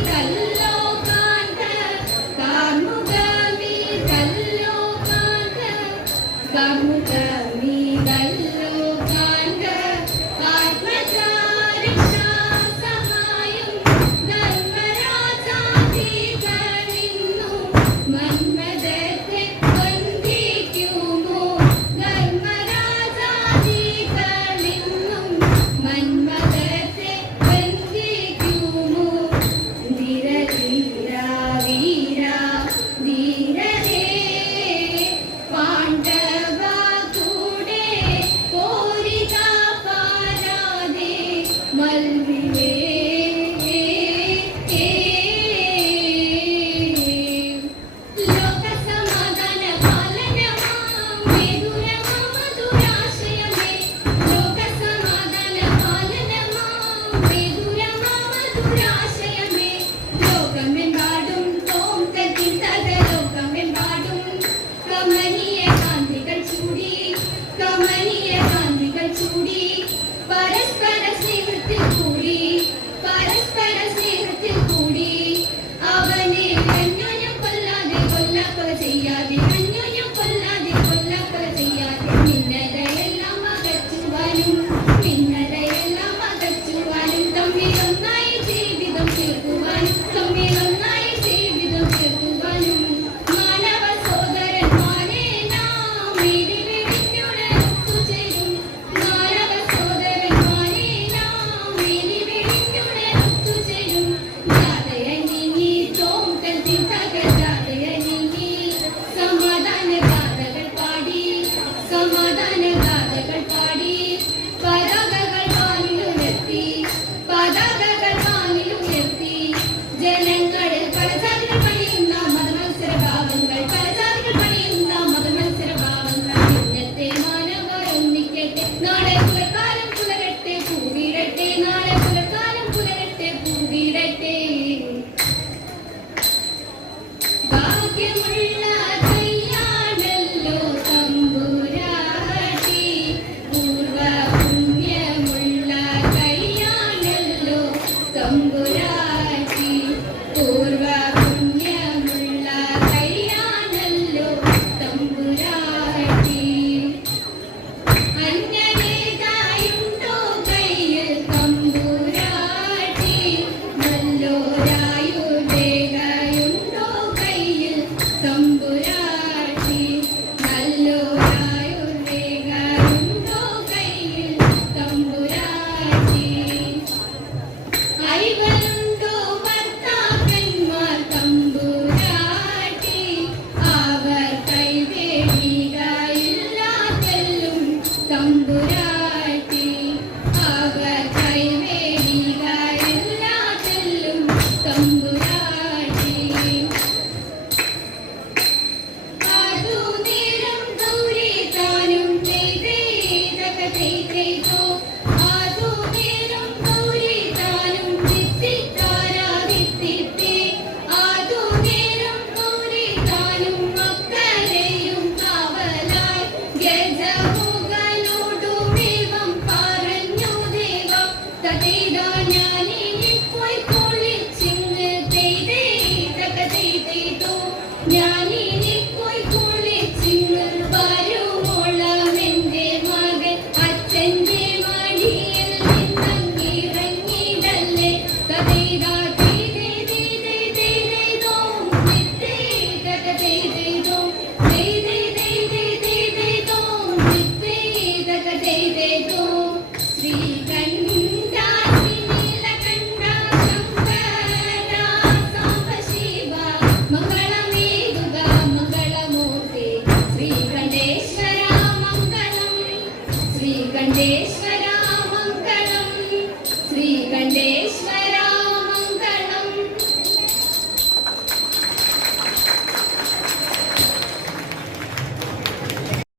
Okay.